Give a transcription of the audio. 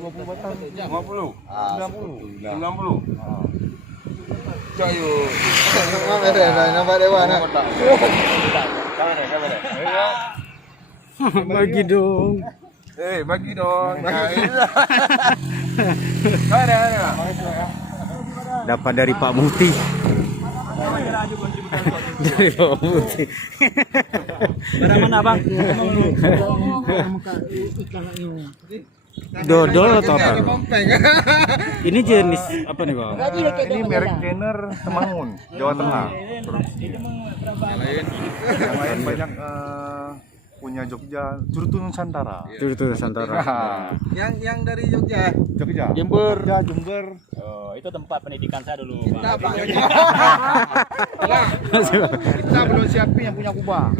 20 batang. 50. 90. 90. Cayo. Nampak dewan. Bagi dong. Bagi dong. Ada. Dapat dari Pak Muti. Dari Pak Muti. Barang mana bang? Dodol atau apa? Ini jenis apa nih bang? Ini merek Kenner Temanggung, Jawa Tengah. Yang lain banyak punya Jogja, Curtu Nusantara. Itu Nusantara. Yang dari Jogja. Jogja. Jember. Jember. Oh, itu tempat pendidikan saya dulu. Kita belum siapin yang punya Kuba.